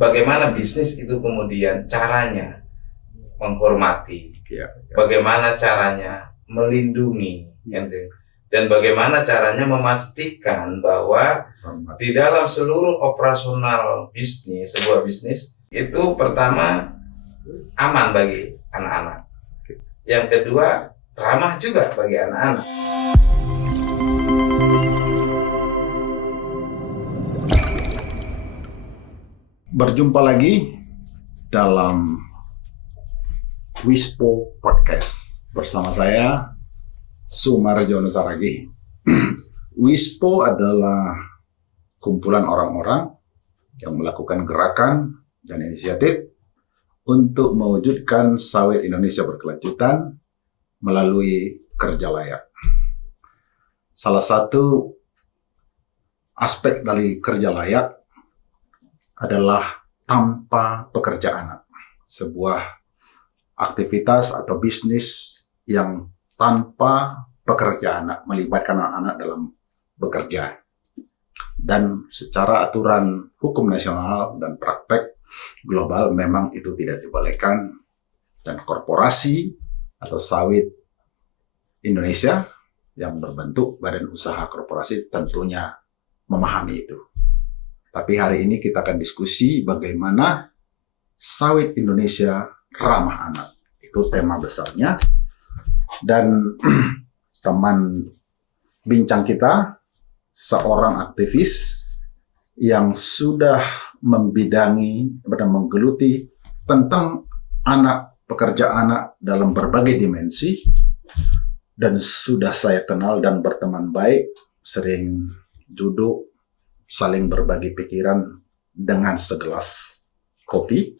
bagaimana bisnis itu kemudian caranya menghormati, Ya. bagaimana caranya melindungi, dan bagaimana caranya memastikan bahwa di dalam seluruh operasional bisnis, sebuah bisnis itu pertama aman bagi anak-anak, yang kedua ramah juga bagi anak-anak. Berjumpa lagi dalam Wispo Podcast bersama saya Sumarjono Saragi. Wispo adalah kumpulan orang-orang yang melakukan gerakan dan inisiatif untuk mewujudkan sawit Indonesia berkelanjutan melalui kerja layak. Salah satu aspek dari kerja layak adalah tanpa pekerja anak. Sebuah aktivitas atau bisnis yang tanpa pekerja anak, melibatkan anak-anak dalam bekerja. Dan secara aturan hukum nasional dan praktek global memang itu tidak dibolehkan. Dan korporasi atau sawit Indonesia yang berbentuk badan usaha korporasi tentunya memahami itu. Tapi hari ini kita akan diskusi bagaimana sawit Indonesia ramah anak. Itu tema besarnya. Dan teman bincang kita, seorang aktivis yang sudah membidangi dan menggeluti tentang pekerja anak dalam berbagai dimensi. Dan sudah saya kenal dan berteman baik, sering duduk, saling berbagi pikiran dengan segelas kopi.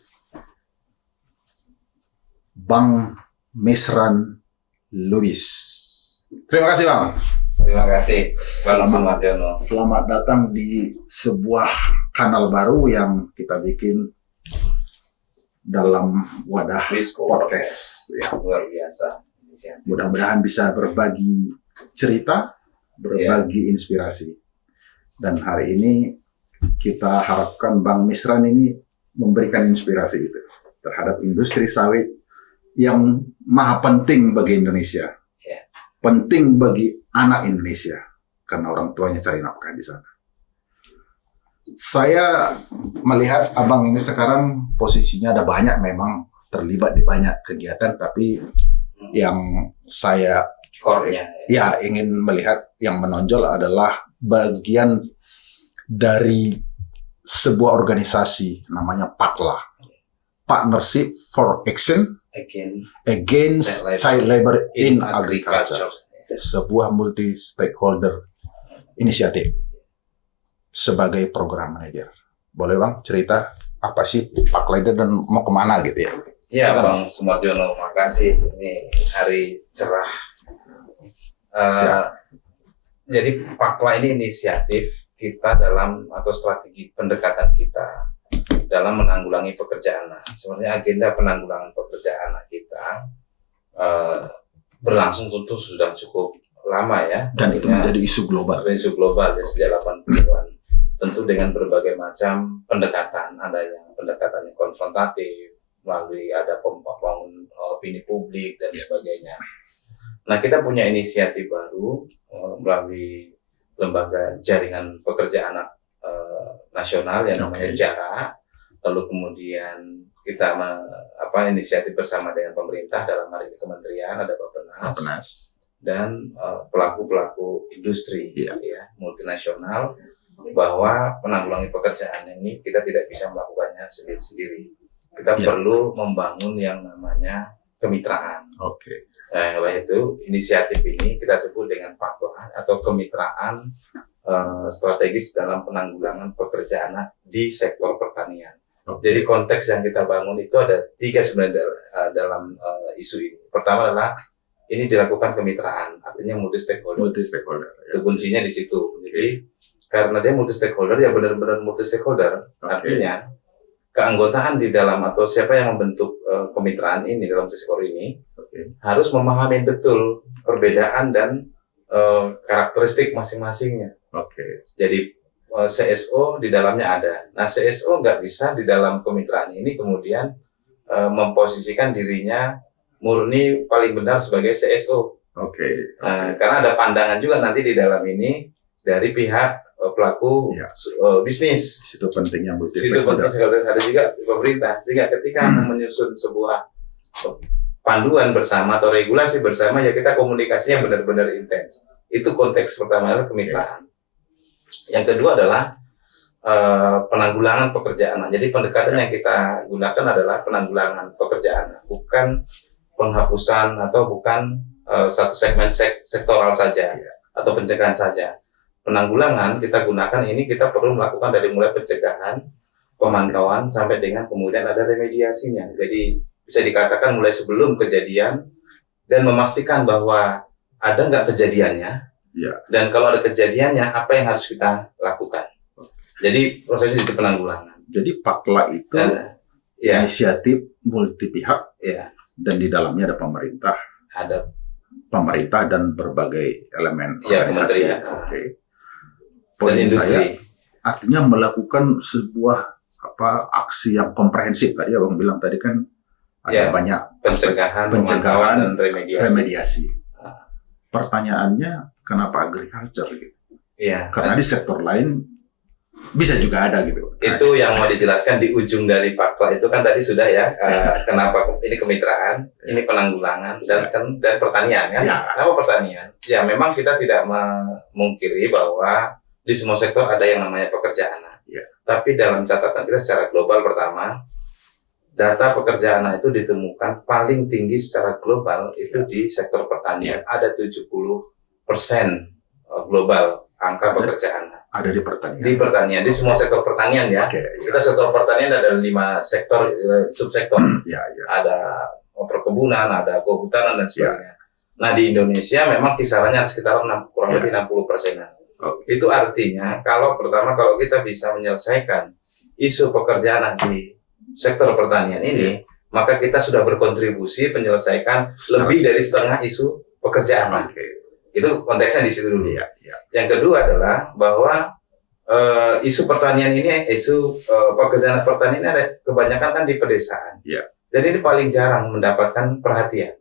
Bang Misran Lubis. Terima kasih Bang. Terima kasih Bang Sumarjono. Selamat datang di sebuah kanal baru yang kita bikin dalam wadah Wispo podcast. Ya. Luar biasa. Mudah-mudahan bisa berbagi cerita, berbagi inspirasi. Dan hari ini kita harapkan Bang Misran ini memberikan inspirasi itu terhadap industri sawit yang maha penting bagi Indonesia. Penting bagi anak Indonesia karena orang tuanya cari nafkah di sana. Saya melihat Abang ini sekarang posisinya ada banyak, memang terlibat di banyak kegiatan, tapi yang saya ingin melihat yang menonjol adalah bagian dari sebuah organisasi namanya PACLA, Partnership for Action Against Child Labor in Agriculture, sebuah multi-stakeholder inisiatif sebagai program manager. Boleh Bang cerita apa sih PACLA itu dan mau kemana gitu ya? Ya Bang Sumarjono, makasih. Ini hari cerah. Jadi PACLA ini inisiatif kita dalam atau strategi pendekatan kita dalam menanggulangi pekerjaan anak. Sebenarnya agenda penanggulangan pekerjaan anak kita berlangsung tentu sudah cukup lama ya. Dan itu menjadi isu global. Isu global ya, sejak 80-an. Tentu dengan berbagai macam pendekatan. Ada yang pendekatan yang konfrontatif, melalui ada pembangun opini publik dan sebagainya. Nah, kita punya inisiatif baru melalui lembaga jaringan pekerja anak nasional yang namanya JARA. Lalu kemudian kita inisiatif bersama dengan pemerintah, dalam hal ini kementerian, ada Bappenas dan pelaku-pelaku industri ya, multinasional, bahwa penanggulangan pekerjaan ini kita tidak bisa melakukannya sendiri-sendiri. Kita perlu membangun yang namanya kemitraan. Oleh itu inisiatif ini kita sebut dengan PACLA atau kemitraan strategis dalam penanggulangan pekerjaan di sektor pertanian. Jadi konteks yang kita bangun itu ada 3 sebenarnya dalam isu ini. Pertama adalah ini dilakukan kemitraan, artinya multi stakeholder. Kuncinya di situ. Jadi karena dia multi stakeholder, ya benar-benar multi stakeholder. Artinya keanggotaan di dalam atau siapa yang membentuk kemitraan ini dalam sektor ini harus memahami betul perbedaan dan karakteristik masing-masingnya. Jadi CSO di dalamnya ada. Nah, CSO nggak bisa di dalam kemitraan ini kemudian memposisikan dirinya murni paling benar sebagai CSO. Karena ada pandangan juga nanti di dalam ini dari pihak pelaku bisnis. Situ pentingnya multi Situ penting ada juga pemerintah. Sehingga ketika menyusun sebuah panduan bersama atau regulasi bersama, ya kita komunikasinya benar-benar intens. Itu konteks pertama adalah kemitraan. Yang kedua adalah penanggulangan pekerjaan. Jadi pendekatan yang kita gunakan adalah penanggulangan pekerjaan, bukan penghapusan atau bukan satu segmen sektoral saja atau pencegahan saja. Penanggulangan kita gunakan ini kita perlu melakukan dari mulai pencegahan, pemantauan sampai dengan kemudian ada remediasinya. Jadi bisa dikatakan mulai sebelum kejadian dan memastikan bahwa ada nggak kejadiannya. Dan kalau ada kejadiannya, apa yang harus kita lakukan? Jadi proses itu penanggulangan. Jadi Pakla itu inisiatif multi pihak, dan di dalamnya ada pemerintah dan berbagai elemen organisasi. Poin saya artinya melakukan sebuah aksi yang komprehensif. Tadi abang bilang tadi kan ada banyak pencegahan dan remediasi. Pertanyaannya, kenapa agriculture gitu? Karena di sektor lain bisa juga ada gitu. Itu yang mau dijelaskan di ujung dari Pakla itu kan tadi sudah ya. Kenapa ini kemitraan, ini penanggulangan dan pertanian kan? Kenapa pertanian? Ya memang kita tidak memungkiri bahwa di semua sektor ada yang namanya pekerjaan. Tapi dalam catatan kita secara global pertama, data pekerjaan itu ditemukan paling tinggi secara global itu di sektor pertanian. Ada 70% global angka pekerjaan. Ada di pertanian. Di pertanian, di semua sektor pertanian ya. Kita sektor pertanian ada 5 sektor subsektor. Ada perkebunan, ada kehutanan dan sebagainya. Nah di Indonesia memang kisarannya sekitar kurang lebih 60%. Itu artinya kalau kita bisa menyelesaikan isu pekerjaan di sektor pertanian ini, maka kita sudah berkontribusi menyelesaikan lebih dari setengah isu pekerjaan. Itu konteksnya di situ dulu. Yang kedua adalah bahwa isu pertanian ini, isu pekerjaan pertanian ini ada kebanyakan kan di pedesaan. Jadi ini paling jarang mendapatkan perhatian.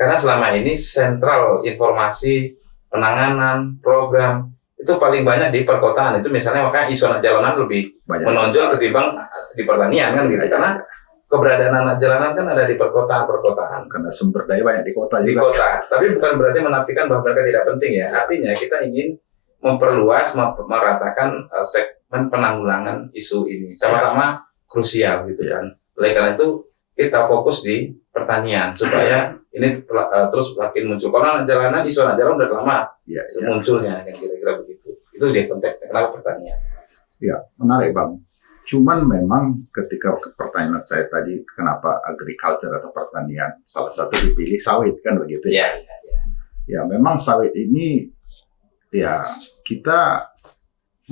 Karena selama ini sentral informasi, penanganan, program itu paling banyak di perkotaan. Itu misalnya makanya isu anak jalanan lebih menonjol ketimbang di pertanian kan gitu. Karena keberadaan anak jalanan kan ada di perkotaan. Karena sumber daya banyak di kota juga. Di kota. Tapi bukan berarti menafikan bahwa mereka tidak penting ya. Artinya kita ingin memperluas, meratakan segmen penanggulangan isu ini. Sama-sama krusial gitu kan. Oleh karena itu kita fokus di pertanian supaya ini terus makin muncul. Kalau anak jalanan, isu anak jalanan udah lama munculnya, yang kira-kira begitu. Itu dia konteksnya. Kenapa pertanian? Menarik Bang. Cuman memang ketika pertanyaan saya tadi, kenapa agriculture atau pertanian, salah satu dipilih sawit kan begitu ya? Ya memang sawit ini kita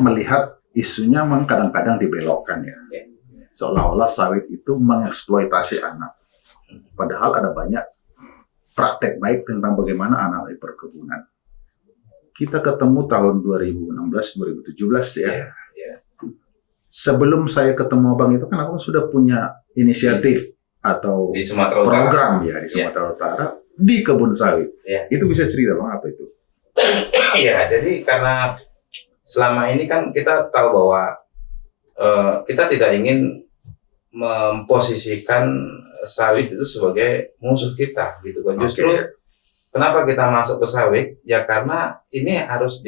melihat isunya memang kadang-kadang dibelokkan ya. Seolah-olah sawit itu mengeksploitasi anak. Padahal ada banyak praktek baik tentang bagaimana anak di perkebunan. Kita ketemu tahun 2016-2017 ya. Sebelum saya ketemu abang itu kan abang sudah punya inisiatif atau di Sumatera program di Sumatera Utara di kebun sawit. Itu bisa cerita bang apa itu? Jadi karena selama ini kan kita tahu bahwa kita tidak ingin memposisikan sawit itu sebagai musuh kita gitu kan. Justru kenapa kita masuk ke sawit? Ya karena ini harus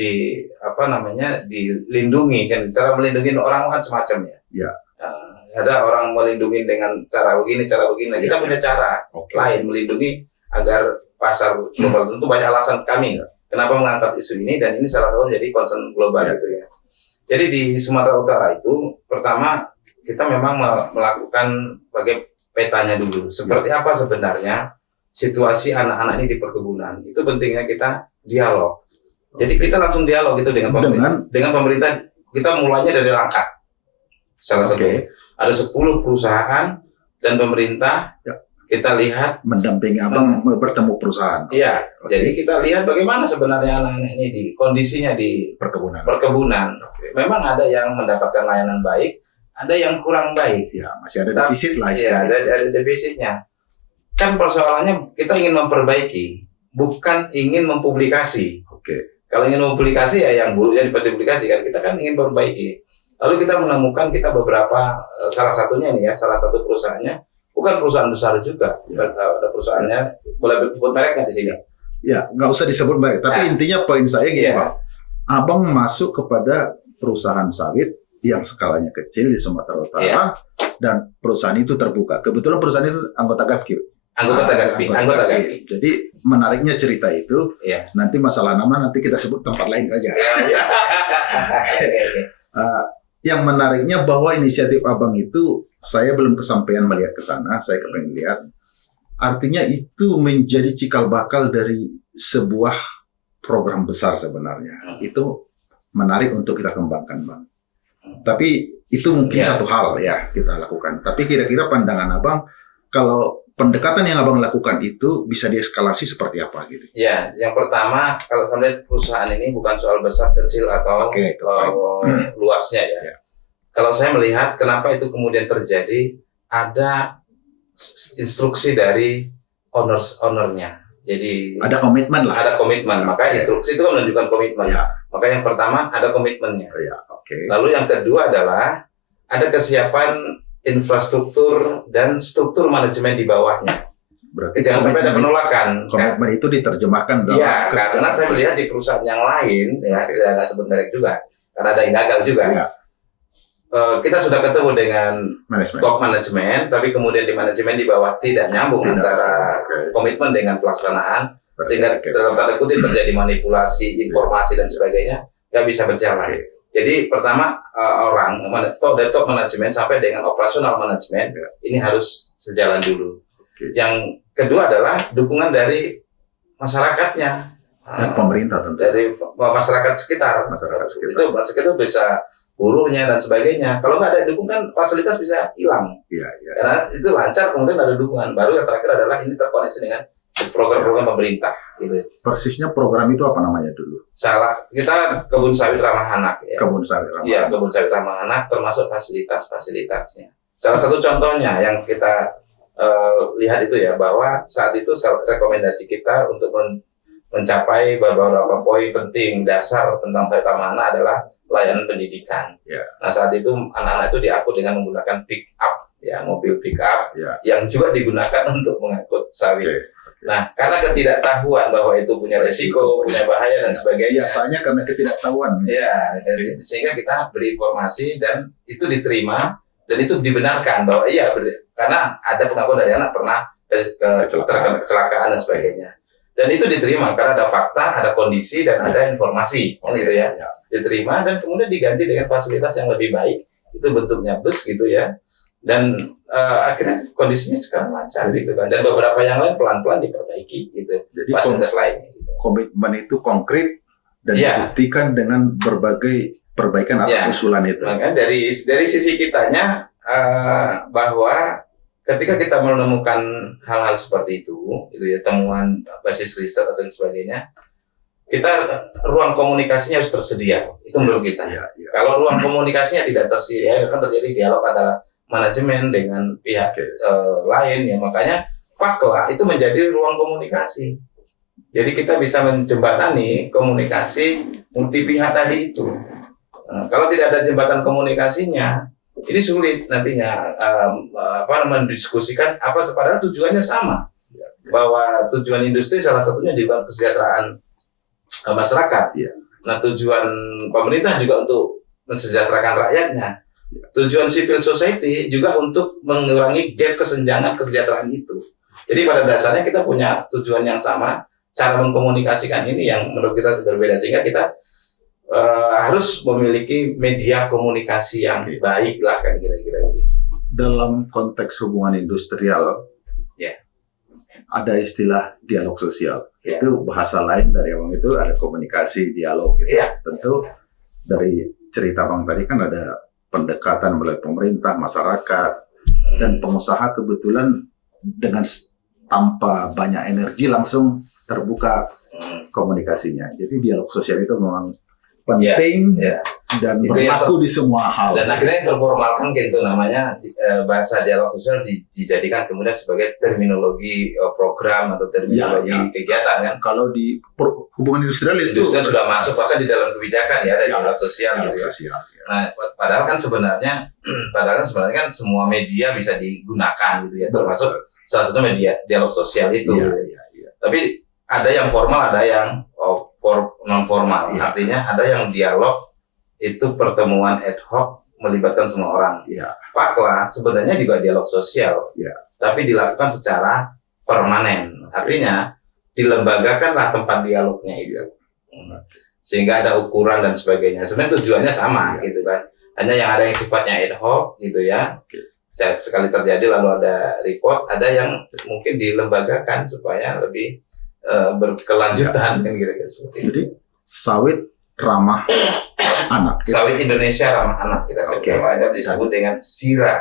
dilindungi kan. Cara melindungi orang kan semacamnya. Ada orang melindungi dengan cara begini. Nah, kita punya cara lain melindungi agar pasar global. Tentu banyak alasan kami kenapa mengangkat isu ini, dan ini salah satu menjadi concern global gitu ya. Jadi di Sumatera Utara itu pertama kita memang melakukan petanya dulu. Seperti apa sebenarnya situasi anak-anak ini di perkebunan. Itu pentingnya kita dialog. Jadi kita langsung dialog gitu dengan pemerintah. Kita mulainya dari langkah. Salah satu ada 10 perusahaan dan pemerintah. kita lihat mendampingi abang bertemu perusahaan. Iya, Oke. jadi kita lihat bagaimana sebenarnya anak-anak ini kondisinya di Perkebunan. perkebunan. Memang ada yang mendapatkan layanan baik, ada yang kurang baik. Ya, masih ada defisit lah Iya, istilahnya. ada defisitnya. Kan persoalannya kita ingin memperbaiki, bukan ingin mempublikasi. Oke. Kalau ingin mempublikasi ya yang buruknya dipublikasikan. Kita kan ingin memperbaiki. Lalu kita menemukan kita beberapa, salah satunya nih ya, salah satu perusahaannya bukan perusahaan besar juga. Ya. Ada perusahaannya, boleh sebut merek nggak di sini? Ya, nggak usah disebut merek. Tapi Nah. intinya poin saya gini, Iya. Pak. Abang masuk kepada perusahaan sawit yang skalanya kecil di Sumatera Utara Iya. dan perusahaan itu terbuka. Kebetulan perusahaan itu anggota GAFKI. Anggota Anggota Gapki. GAFKI. Jadi menariknya cerita itu, Iya. nanti masalah nama nanti kita sebut tempat lain saja. Iya. Yang menariknya bahwa inisiatif abang itu saya belum kesampaian melihat ke sana, saya kepengen lihat. Artinya itu menjadi cikal bakal dari sebuah program besar sebenarnya. Itu menarik untuk kita kembangkan, Bang. Tapi itu mungkin Ya. satu hal ya kita lakukan. Tapi kira-kira pandangan abang, kalau pendekatan yang abang lakukan itu bisa dieskalasi seperti apa gitu? Ya, yang pertama kalau kita lihat perusahaan ini bukan soal besar kecil atau Oke, itu baik. luasnya ya. Ya. Kalau saya melihat kenapa itu kemudian terjadi, ada instruksi dari ownernya. Jadi Ada komitmen lah. ada komitmen. Maka Oke. instruksi itu kan menunjukkan komitmen. Ya. Maka yang pertama ada komitmennya. Ya, oke. Lalu yang kedua adalah ada kesiapan infrastruktur dan struktur manajemen di bawahnya. Berarti Jangan sampai ada penolakan. komitmen itu diterjemahkan dalam Iya, karena kerjaan. saya melihat di perusahaan yang lain, ya Oke. saya nggak sebut merek juga, karena ada yang gagal juga. Iya. Kita sudah ketemu dengan Manajemen. top manajemen, tapi kemudian di manajemen di bawah tidak nyambung Tidak. antara Oke. komitmen dengan pelaksanaan, sehingga Oke. dalam tanda kutip terjadi manipulasi informasi dan sebagainya, nggak bisa berjalan. Oke. Jadi pertama dari top manajemen sampai dengan operasional manajemen Ya. ini harus sejalan dulu. Oke. Yang kedua adalah dukungan dari masyarakatnya Dan pemerintah tentu. dari masyarakat sekitar. Masyarakat sekitar. Itu bisa buruhnya dan sebagainya. Kalau nggak ada dukungan, fasilitas bisa hilang. Iya, iya. Karena itu lancar, kemudian ada dukungan. Baru yang terakhir adalah ini terkoneksi dengan program-program pemerintah. Gitu. Persisnya program itu apa namanya dulu? Kita kebun sawit ramah anak. Ya. Kebun sawit ramah. Iya, kebun sawit ramah anak termasuk fasilitas-fasilitasnya. Salah satu contohnya yang kita lihat itu ya, bahwa saat itu rekomendasi kita untuk mencapai beberapa poin penting dasar tentang sawit ramah anak adalah layanan pendidikan. Ya. Nah saat itu anak-anak itu diangkut dengan menggunakan pick up, ya mobil pick up Ya. yang juga digunakan untuk mengangkut sawit. Oke. Nah karena ketidaktahuan bahwa itu punya resiko, punya bahaya dan sebagainya. Biasanya karena ketidaktahuan. Ya, sehingga kita beri informasi dan itu diterima dan itu dibenarkan bahwa iya, karena ada pengakuan dari anak pernah terkena kecelakaan dan sebagainya. Dan itu diterima karena ada fakta, ada kondisi dan ada informasi, kan gitu ya. Diterima dan kemudian diganti dengan fasilitas yang lebih baik. Itu bentuknya bus gitu ya. Dan akhirnya kondisinya sekarang lancar gitu kan. Dan beberapa yang lain pelan-pelan diperbaiki gitu. Jadi Fasilitas lainnya. Gitu. komitmen itu konkret dan Ya. dibuktikan dengan berbagai perbaikan atas Ya. usulan itu. Maka dari sisi kitanya bahwa ketika kita menemukan hal-hal seperti itu ya temuan basis riset atau sebagainya, kita ruang komunikasinya harus tersedia. Itu menurut kita. Ya, ya. Kalau ruang komunikasinya tidak tersedia, akan terjadi dialog antara manajemen dengan pihak Oke. lain ya. Makanya Pakla itu menjadi ruang komunikasi. Jadi kita bisa menjembatani komunikasi multi pihak tadi itu. Nah, kalau tidak ada jembatan komunikasinya, ini sulit nantinya mendiskusikan apa padahal tujuannya sama. Bahwa tujuan industri salah satunya juga kesejahteraan masyarakat. Ya. Nah tujuan pemerintah juga untuk mensejahterakan rakyatnya. Tujuan civil society juga untuk mengurangi gap kesenjangan kesejahteraan itu. Jadi pada dasarnya kita punya tujuan yang sama. Cara mengkomunikasikan ini yang menurut kita berbeda sehingga kita harus memiliki media komunikasi yang baik lah kan kira-kira begitu. Dalam konteks hubungan industrial, Ya. ada istilah dialog sosial. Ya. Itu bahasa lain dari abang itu ada komunikasi, dialog. Gitu. Ya. Tentu dari cerita abang tadi kan ada pendekatan oleh pemerintah, masyarakat, dan pengusaha kebetulan dengan tanpa banyak energi langsung terbuka komunikasinya. Jadi dialog sosial itu memang penting dan itu berlaku di semua hal. Dan akhirnya yang terformalkan gitu namanya bahasa dialog sosial dijadikan kemudian sebagai terminologi program atau terminologi kegiatan kan. Kalau di hubungan industrial itu sudah masuk bahkan di dalam kebijakan ya dialog sosial. Nah, padahal kan sebenarnya kan semua media bisa digunakan gitu ya, termasuk salah satu media dialog sosial itu. Tapi ada yang formal, ada yang non formal. Artinya ada yang dialog itu pertemuan ad hoc melibatkan semua orang. Pakla sebenarnya juga dialog sosial, tapi dilakukan secara permanen. Artinya dilembagakanlah tempat dialognya itu, sehingga ada ukuran dan sebagainya. Sebenarnya tujuannya sama gitu kan. Hanya yang ada yang sifatnya ad hoc gitu ya. Sekali terjadi lalu ada report, ada yang mungkin dilembagakan supaya lebih berkelanjutan kan kira-kira seperti itu. Jadi sawit ramah anak. Sawit Indonesia ramah anak kita sebut disebut dengan SIRA.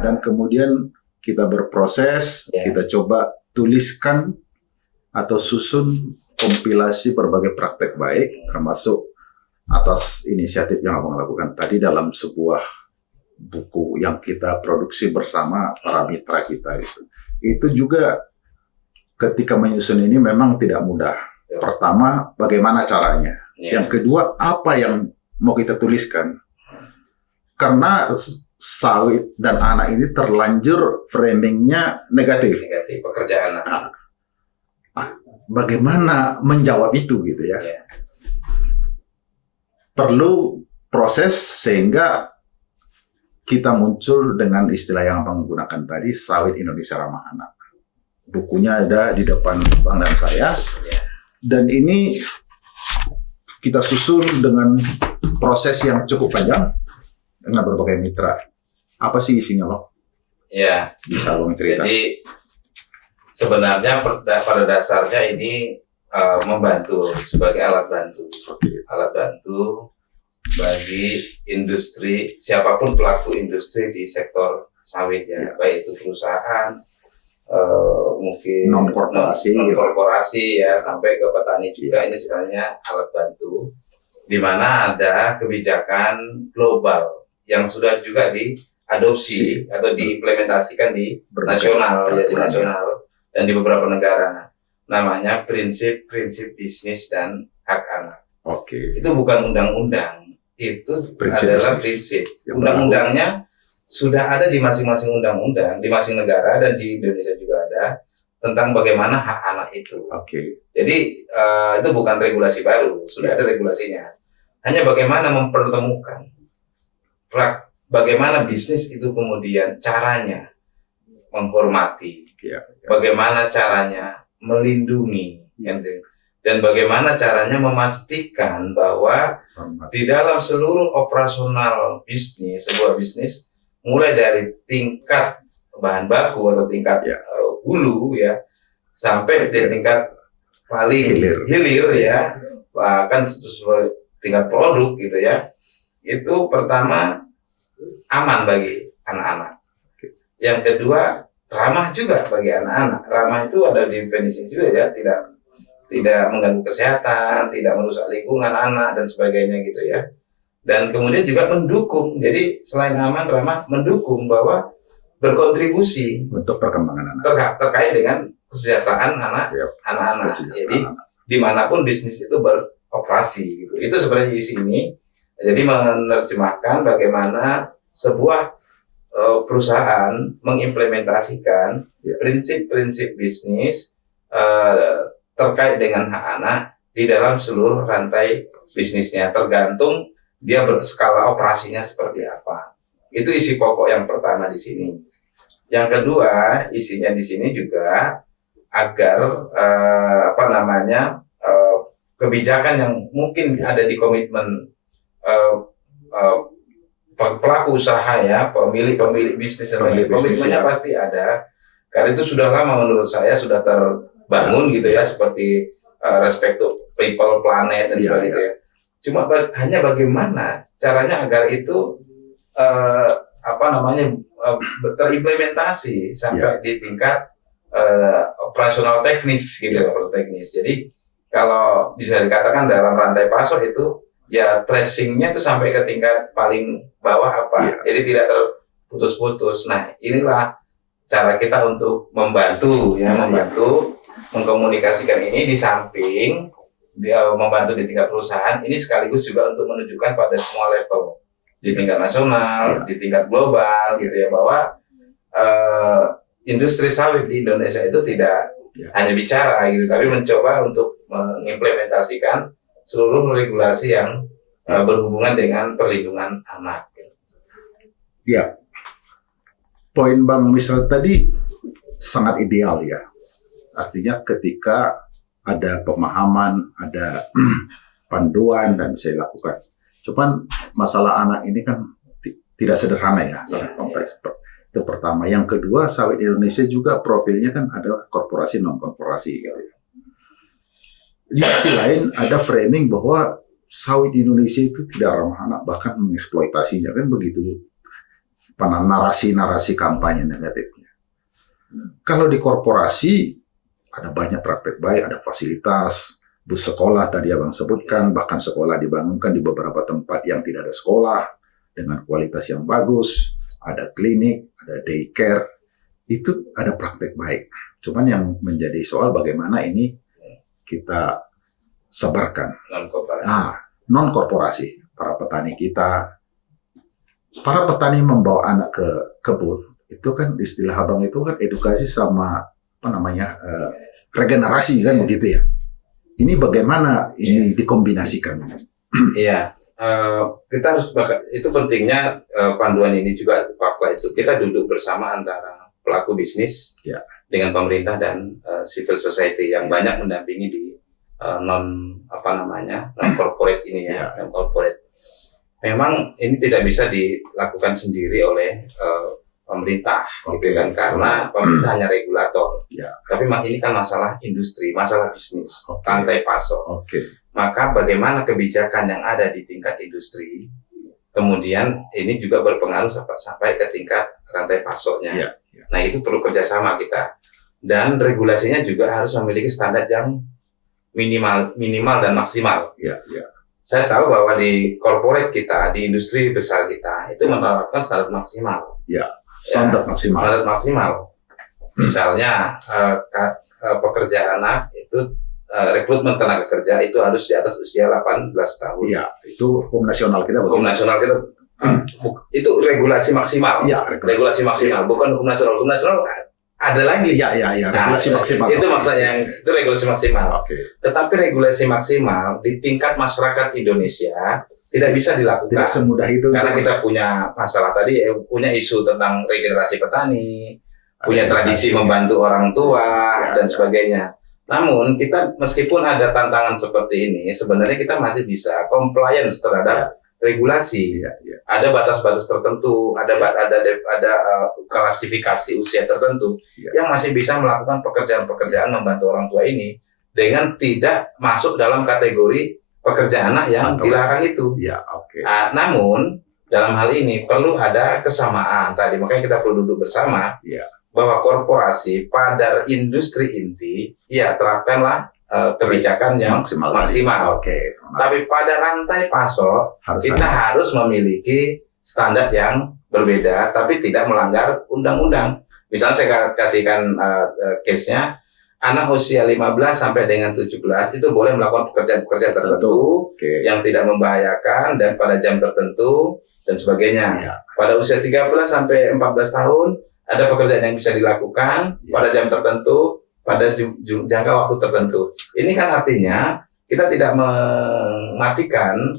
Dan kemudian kita berproses, kita coba tuliskan atau susun kompilasi berbagai praktek baik, termasuk atas inisiatif yang Abang lakukan tadi dalam sebuah buku yang kita produksi bersama para mitra kita itu. Itu juga ketika menyusun ini memang tidak mudah. Pertama, bagaimana caranya? Yang kedua, apa yang mau kita tuliskan? Karena sawit dan anak ini terlanjur framingnya negatif. Pekerjaan. Bagaimana menjawab itu gitu ya? Perlu proses sehingga kita muncul dengan istilah yang Abang gunakan tadi, sawit Indonesia ramah anak. Bukunya ada di depan Bang dan saya. Dan ini kita susun dengan proses yang cukup panjang dengan berbagai mitra. Apa sih isinya, Bang? Bisa Bang cerita? Jadi sebenarnya pada dasarnya ini membantu sebagai alat bantu bagi industri, siapapun pelaku industri di sektor sawit baik itu perusahaan, mungkin non korporasi ya sampai ke petani juga. Ini sebenarnya alat bantu di mana ada kebijakan global yang sudah juga diadopsi atau diimplementasikan di nasional dan di beberapa negara. Namanya prinsip bisnis dan hak anak. Itu bukan undang-undang, itu adalah prinsip. Undang-undangnya sudah ada di masing-masing undang-undang, di masing negara dan di Indonesia juga ada tentang bagaimana hak anak itu. Jadi itu bukan regulasi baru, sudah ada regulasinya. Hanya bagaimana mempertemukan, bagaimana bisnis itu kemudian caranya menghormati, bagaimana caranya melindungi, dan bagaimana caranya memastikan bahwa di dalam seluruh operasional bisnis, sebuah bisnis, mulai dari tingkat bahan baku atau tingkat hulu sampai di tingkat paling hilir bahkan tingkat produk gitu ya, itu pertama aman bagi anak-anak. Yang kedua ramah juga bagi anak-anak. Ramah itu ada definisi juga ya, tidak mengganggu kesehatan, tidak merusak lingkungan anak dan sebagainya gitu ya. Dan kemudian juga mendukung. Jadi selain aman, ramah, mendukung bahwa berkontribusi untuk perkembangan anak terkait dengan kesejahteraan anak-anak. Jadi dimanapun bisnis itu beroperasi gitu. Itu sebenarnya di sini. Jadi menerjemahkan bagaimana sebuah perusahaan mengimplementasikan prinsip-prinsip bisnis terkait dengan hak anak di dalam seluruh rantai bisnisnya, tergantung dia berskala operasinya seperti apa. Itu isi pokok yang pertama di sini. Yang kedua, isinya di sini juga agar kebijakan yang mungkin ada di komitmen pelaku usaha ya, pemilik bisnis komitmennya pasti ada. Karena itu sudah lama menurut saya sudah terbangun gitu ya, seperti respect to people, planet dan sebagainya. Cuma hanya bagaimana caranya agar itu terimplementasi sampai di tingkat operasional teknis gitu, operasional teknis. Jadi kalau bisa dikatakan dalam rantai pasok itu ya tracingnya itu sampai ke tingkat paling bawah jadi tidak terputus-putus. Nah, inilah cara kita untuk membantu mengkomunikasikan ini, di samping membantu di tingkat perusahaan, ini sekaligus juga untuk menunjukkan pada semua level di tingkat nasional, di tingkat global gitu ya, bahwa industri sawit di Indonesia itu tidak hanya bicara gitu, tapi mencoba untuk mengimplementasikan seluruh regulasi yang berhubungan dengan perlindungan anak. Ya, poin Bang Misra tadi sangat ideal ya. Artinya ketika ada pemahaman, ada panduan dan bisa dilakukan. Cuman masalah anak ini kan tidak sederhana ya, sangat kompleks. Itu pertama. Yang kedua, sawit Indonesia juga profilnya kan adalah korporasi non korporasi gitu. Di sisi lain ada framing bahwa sawit di Indonesia itu tidak ramah anak, bahkan mengeksploitasinya, kan begitu. Narasi-narasi kampanye negatifnya. Kalau di korporasi ada banyak praktek baik, ada fasilitas, bus sekolah tadi abang sebutkan, bahkan sekolah dibangunkan di beberapa tempat yang tidak ada sekolah dengan kualitas yang bagus, ada klinik, ada daycare, itu ada praktek baik. Cuman yang menjadi soal bagaimana ini kita sebarkan. Non korporasi, para petani kita, para petani membawa anak ke kebun, itu kan istilah abang itu kan edukasi sama regenerasi kan begitu ya. Ini bagaimana ini dikombinasikan? Iya, kita harus itu pentingnya panduan ini juga fakta itu kita duduk bersama antara pelaku bisnis dengan pemerintah dan civil society yang banyak mendampingi di non corporate ini ya, non corporate. Memang ini tidak bisa dilakukan sendiri oleh pemerintah, gitu kan, karena pemerintah hanya regulator. Tapi ini kan masalah industri, masalah bisnis, rantai pasok. Maka bagaimana kebijakan yang ada di tingkat industri, kemudian ini juga berpengaruh sampai ke tingkat rantai pasoknya. Nah, itu perlu kerjasama kita. Dan regulasinya juga harus memiliki standar yang minimal dan maksimal. Saya tahu bahwa di corporate kita, di industri besar kita, itu menerapkan standar maksimal. Standar maksimal. Misalnya pekerja anak itu rekrutmen tenaga kerja itu harus di atas usia 18 tahun. Itu hukum nasional kita. Itu regulasi maksimal. Regulasi maksimal, bukan hukum nasional. Hukum nasional ada lagi. Regulasi maksimal. Itu maksudnya, itu regulasi maksimal. Tetapi regulasi maksimal di tingkat masyarakat Indonesia tidak bisa dilakukan. Tidak semudah itu. Karena kita punya masalah tadi, punya isu tentang regenerasi petani, punya tradisi membantu orang tua dan sebagainya. Namun kita meskipun ada tantangan seperti ini, sebenarnya kita masih bisa compliance terhadap regulasi. Ada batas-batas tertentu, ada klasifikasi usia tertentu yang masih bisa melakukan pekerjaan-pekerjaan membantu orang tua ini dengan tidak masuk dalam kategori pekerja anak yang dilarang itu. Namun dalam hal ini perlu ada kesamaan tadi, makanya kita perlu duduk bersama bahwa korporasi pada industri inti terapkanlah kebijakan yang maksimal. Tapi pada rantai pasok kita harus memiliki standar yang berbeda tapi tidak melanggar undang-undang. Misalnya saya kasihkan case-nya, anak usia 15 sampai dengan 17 itu boleh melakukan pekerjaan-pekerjaan tertentu yang tidak membahayakan dan pada jam tertentu dan sebagainya. Pada usia 13 sampai 14 tahun ada pekerjaan yang bisa dilakukan pada jam tertentu, pada jangka waktu tertentu. Ini kan artinya kita tidak mematikan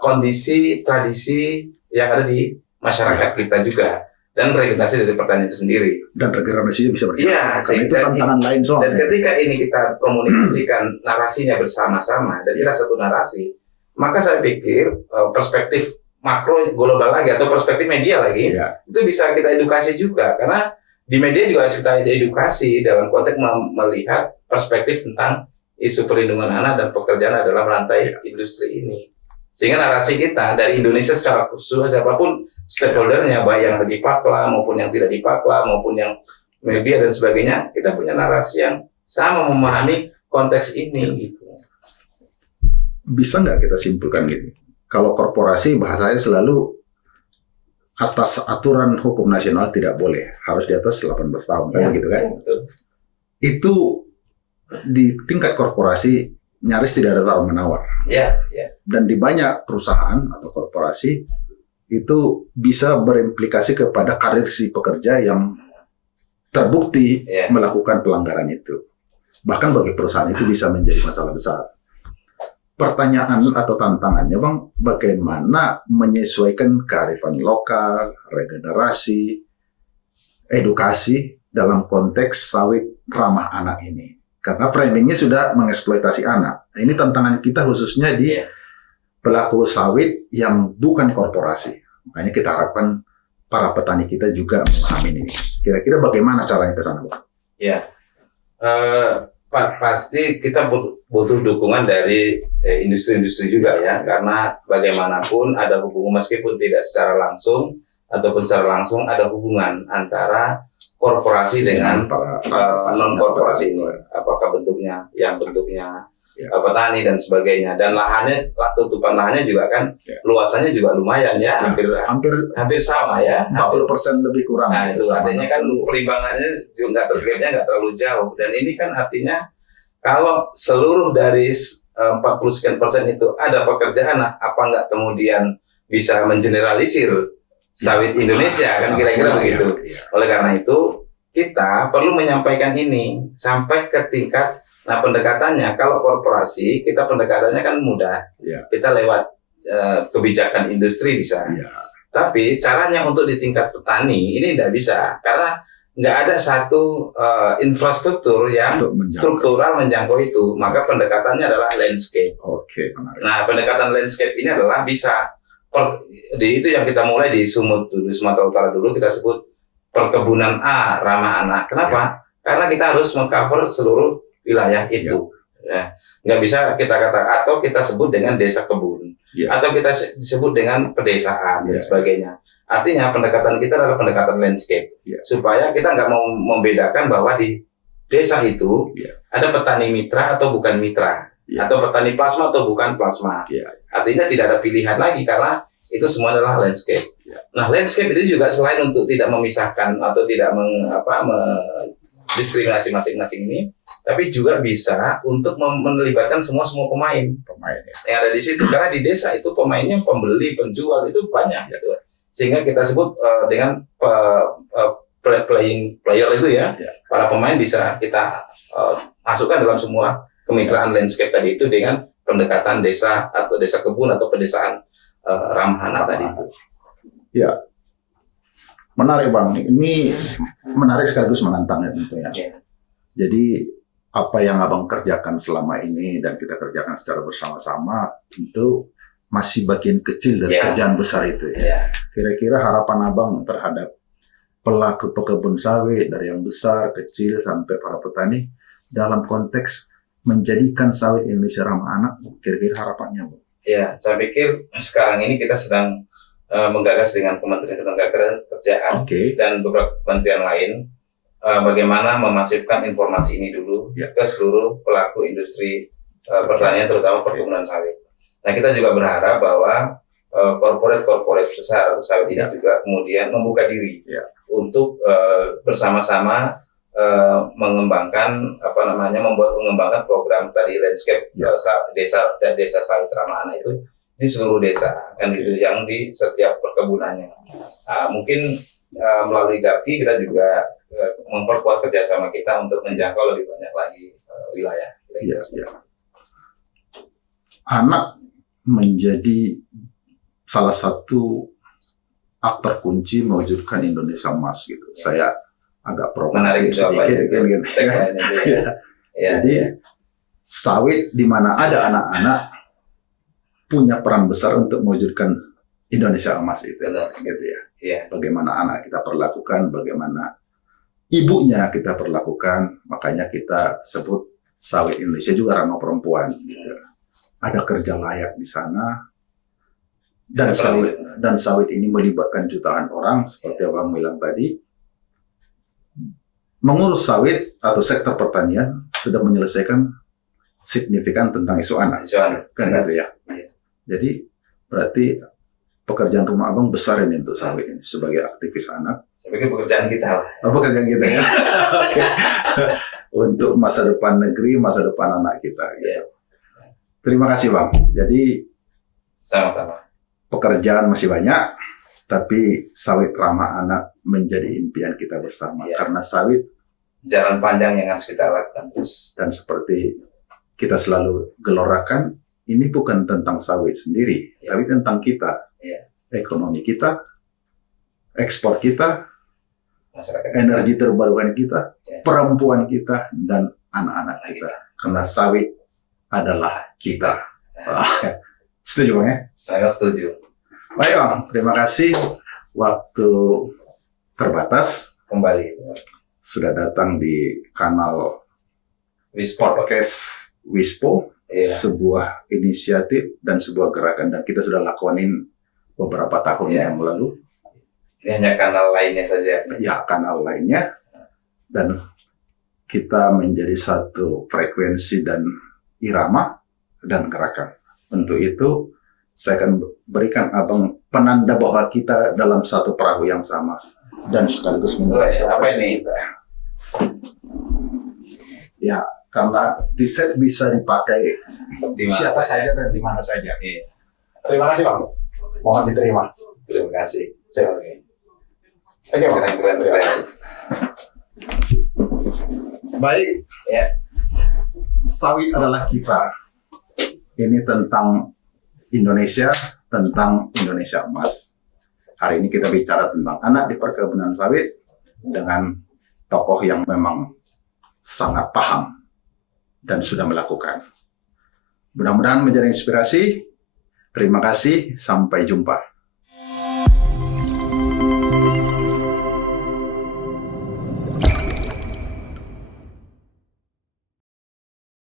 kondisi tradisi yang ada di masyarakat kita juga. Dan regenerasi dari pertanian itu sendiri. Dan regenerasinya bisa berjalan. Karena itu tantangan lain soalnya. Dan ketika ini kita komunikasikan narasinya bersama-sama dan kita satu narasi, maka saya pikir perspektif makro global lagi atau perspektif media lagi itu bisa kita edukasi juga, karena di media juga harus kita edukasi dalam konteks melihat perspektif tentang isu perlindungan anak dan pekerjaan dalam rantai industri ini. Sehingga narasi kita dari Indonesia secara khusus, siapapun stakeholdernya, baik yang ada di Pakla maupun yang tidak di Pakla maupun yang media dan sebagainya, kita punya narasi yang sama memahami konteks ini gitu. Bisa nggak kita simpulkan gini? Kalau korporasi bahasanya selalu atas aturan hukum nasional tidak boleh, harus di atas 18 tahun, kan begitu kan? Betul. Itu di tingkat korporasi nyaris tidak ada tawar-menawar. Ya. Dan di banyak perusahaan atau korporasi itu bisa berimplikasi kepada karir si pekerja yang terbukti melakukan pelanggaran itu. Bahkan bagi perusahaan itu bisa menjadi masalah besar. Pertanyaan atau tantangannya, Bang, bagaimana menyesuaikan kearifan lokal, regenerasi, edukasi dalam konteks sawit ramah anak ini. Karena framingnya sudah mengeksploitasi anak. Ini tantangan kita khususnya di pelaku sawit yang bukan korporasi. Makanya kita harapkan para petani kita juga memahami ini. Kira-kira bagaimana caranya ke sana, Bang? Ya, pasti kita butuh dukungan dari industri-industri juga ya, karena bagaimanapun ada hubungan meskipun tidak secara langsung ataupun secara langsung ada hubungan antara korporasi dengan non korporasi ini. Apakah bentuknya petani dan sebagainya, dan tutupan lahannya juga kan luasannya juga lumayan ya, hampir sama ya, 40% lebih kurang. Nah, itu artinya kan perimbangannya juga nggak terlalu jauh, dan ini kan artinya kalau seluruh dari 40 sekian persen itu ada pekerjaan, apa nggak kemudian bisa mengeneralisir sawit Indonesia, kan kira-kira begitu. Oleh karena itu kita perlu menyampaikan ini sampai ke tingkat. Nah, pendekatannya kalau korporasi kita pendekatannya kan mudah, kita lewat kebijakan industri bisa. Tapi caranya untuk di tingkat petani ini tidak bisa, karena nggak ada satu infrastruktur yang struktural menjangkau itu. Maka pendekatannya adalah landscape. Nah, pendekatan landscape ini adalah bisa itu yang kita mulai di Sumut dulu, Sumatera Utara dulu, kita sebut perkebunan A ramah anak. Kenapa? Karena kita harus mengcover seluruh wilayah itu. Nggak bisa kita katakan, atau kita sebut dengan desa kebun, atau kita sebut dengan pedesaan dan sebagainya. Artinya pendekatan kita adalah pendekatan landscape, supaya kita nggak mau membedakan bahwa di desa itu ada petani mitra atau bukan mitra, atau petani plasma atau bukan plasma. Artinya tidak ada pilihan lagi, karena itu semua adalah landscape. Nah, landscape itu juga selain untuk tidak memisahkan atau tidak diskriminasi masing-masing ini, tapi juga bisa untuk melibatkan semua pemain yang ada di situ, karena di desa itu pemainnya pembeli, penjual itu banyak gitu. Sehingga kita sebut dengan playing player itu para pemain bisa kita masukkan dalam semua kemitraan landscape tadi itu dengan pendekatan desa atau desa kebun atau pedesaan ramah anak tadi itu. Ya, menarik, Bang. Ini menarik sekaligus menantang ya tentunya. Jadi apa yang Abang kerjakan selama ini dan kita kerjakan secara bersama-sama tentu masih bagian kecil dari kerjaan besar itu ya. Kira-kira harapan Abang terhadap pelaku pekebun sawit dari yang besar, kecil sampai para petani dalam konteks menjadikan sawit Indonesia ramah anak, kira-kira harapannya, Bang? Ya, saya pikir sekarang ini kita sedang menggagas dengan Kementerian Ketenagakerjaan dan beberapa kementerian lain bagaimana memasifkan informasi ini dulu ke seluruh pelaku industri pertanian, terutama perkebunan sawit. Nah, kita juga berharap bahwa korporat besar sawit ini juga kemudian membuka diri untuk bersama-sama mengembangkan mengembangkan program tadi landscape desa sawit ramah anak itu di seluruh desa, kan itu yang di setiap perkebunannya. Mungkin melalui GAPI kita juga memperkuat kerjasama kita untuk menjangkau lebih banyak lagi wilayah. Anak menjadi salah satu aktor kunci mewujudkan Indonesia emas gitu. Saya agak provokatif sedikit gitu. Jadi sawit di mana ada anak-anak punya peran besar untuk mewujudkan Indonesia emas itu, gitu ya. Bagaimana anak kita perlakukan, bagaimana ibunya kita perlakukan, makanya kita sebut sawit Indonesia juga ramah perempuan. Gitu. Ada kerja layak di sana, dan sawit ini melibatkan jutaan orang seperti Abang bilang tadi. Mengurus sawit atau sektor pertanian sudah menyelesaikan signifikan tentang isu anak. Kan gitu ya. Jadi berarti pekerjaan rumah Abang besar ini untuk sawit ini sebagai aktivis anak. Sebagai pekerjaan kita lah. Pekerjaan kita ya. Okay. Untuk masa depan negeri, masa depan anak kita. Gitu. Terima kasih Bang. Jadi sama-sama. Pekerjaan masih banyak, tapi sawit ramah anak menjadi impian kita bersama. Karena sawit jalan panjang yang harus kita lakukan terus. Dan seperti kita selalu gelorakan, ini bukan tentang sawit sendiri, tapi tentang kita, ekonomi kita, ekspor kita, masyarakat energi terbarukan kita, perempuan kita, dan anak-anak kita. Karena sawit adalah kita. Setuju Bang ya? Sangat setuju. Baik Bang, terima kasih. Waktu terbatas. Kembali. Sudah datang di kanal Wispo Podcast Wispo. Sebuah inisiatif dan sebuah gerakan. Dan kita sudah lakonin beberapa tahun yang lalu. Ini hanya kanal lainnya saja. Ya, kanal lainnya. Dan kita menjadi satu frekuensi dan irama dan gerakan. Untuk itu, saya akan berikan Abang penanda bahwa kita dalam satu perahu yang sama. Dan sekaligus apa ini? Ya, karena t-shirt bisa dipakai siapa saja dan di mana saja. Terima kasih Bang. Mohon diterima. Terima kasih. Oke Bang. Keren. Baik. Sawit adalah kita. Ini tentang Indonesia, tentang Indonesia emas. Hari ini kita bicara tentang anak di perkebunan sawit dengan tokoh yang memang sangat paham dan sudah melakukan. Mudah-mudahan menjadi inspirasi. Terima kasih, sampai jumpa.